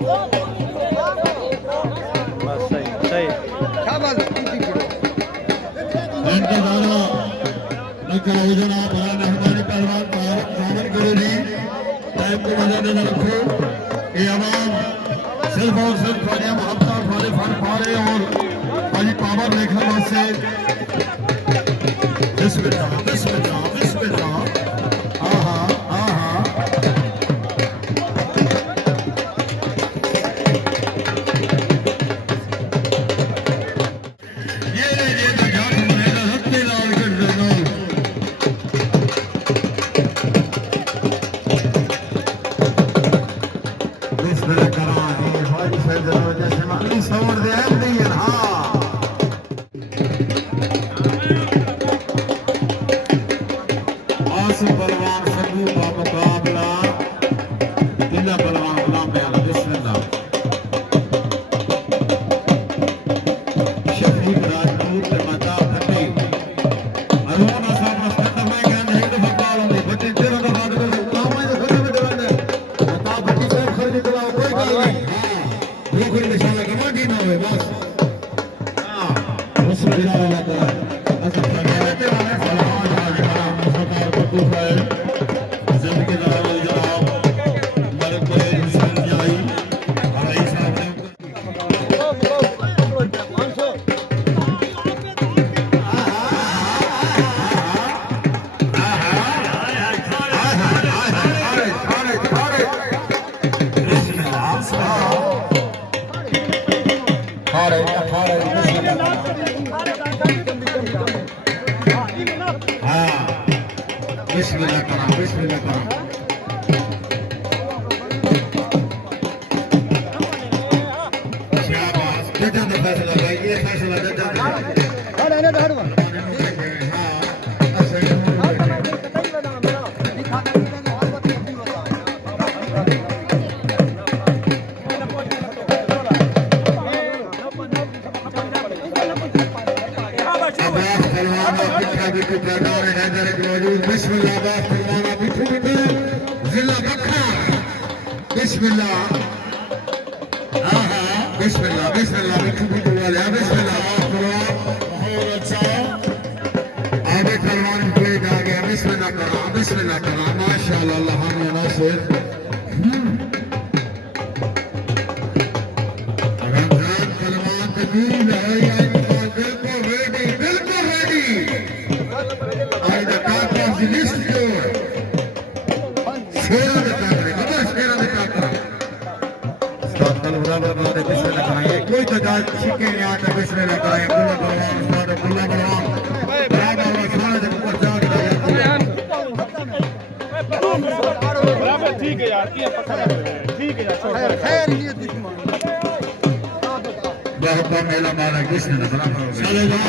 बस सही सही जनाब बड़ा मेहरबानी पहलवान पावन गुरु जी टाइम को मद्देनजर रखो। ये आवाम सिर्फ और सिर्फ फारिया मोहब्बत वाले फन पा रहे और खाली पावर लेखा से बिस्मिल्लाह बिस्मिल्लाह बिस्मिल्लाह। आहा आहा ये तो जान मेरा हत्ते लाल कर देना। बिस्मिल्लाह करा है भाई सैयद जैसे माली सवर दे एमडी हां पहलवान संधू का मुकाबला जिला पहलवान गुलाम बयान। बिस्मिल्लाह शफीक राजपूत के माता फटी अरुण साहब मस्त में ज्ञान है तो फटाल में बच्चे तेरा का बात कर काम है तो खत्म में डरने माता फटी से खरीद दिला कोई गल नहीं। हां वो कोई निशाना कमांडी ना होए बस। हां बिस्मिल्लाह वाला करा अच्छा फटाले ते वाले पहलवान सरकार को पूछ है जिंदगी जनाब मर्द को इंसान जाई और ऐसा ने बिस्मिल्लाह करा बिस्मिल्लाह करा। शाबाश जजा का फैसला भाई ये फैसला जजा का अरे ने धाड़वा हां असली बिस्मिल्लाह फरमाना बिठू बिठू जिला बखा बिस्मिल्लाह। हां हां बिस्मिल्लाह बिस्मिल्लाह बिठू बिठू वाले बिस्मिल्लाह बहुत अच्छा आगे फरमान कोई आ गया। बिस्मिल्लाह करा माशाअल्लाह अल्लाह हम नासिर रमजान फरमान कबूल है या बिल्कुल रेडी आज का लिस्ट जो शेरा de काकरे बता शेरा de काकरा उस्ताद बराबर बनाते बिस्मिल्लाह कराएंगे कोई तजाज छिके नहीं आता बिस्मिल्लाह कराएं अब्दुल्ला बलवान उस्ताद अब्दुल्ला बलवान बराबर और शान के ऊपर जाग बराबर ठीक है यार की पत्थर ठीक है यार खैर नहीं दुश्मन बहुत मेला मारा बिस्मिल्लाह बराबर चलेगा।